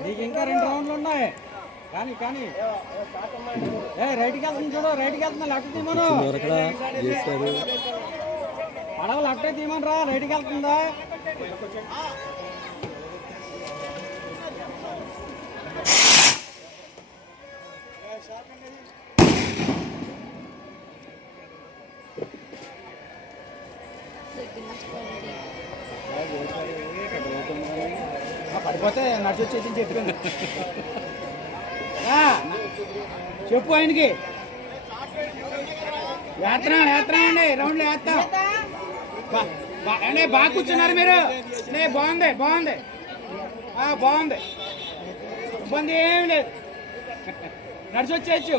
నీకు ఇంకా రెండు రౌండ్లు ఉన్నాయి కానీ కానీ ఏ రైట్కి వెళ్తుంది చూడు రైట్కి వెళ్తున్నా లెఫ్ట్ తీమను పడవ లెఫ్టే తీమను రా రైట్కి వెళ్తుందా పడిపోతే నడిచి వచ్చేసి చెప్పింది చెప్పు ఆయనకి. వేస్తున్నాం వేస్తున్నాం అండి రౌండ్లు వేస్తాం బా- అంటే బాగా కూర్చున్నారు మీరు. అంటే బాగుంది బాగుంది. బాగుంది. ఇబ్బంది ఏమి లేదు. నడిచొచ్చేయచ్చు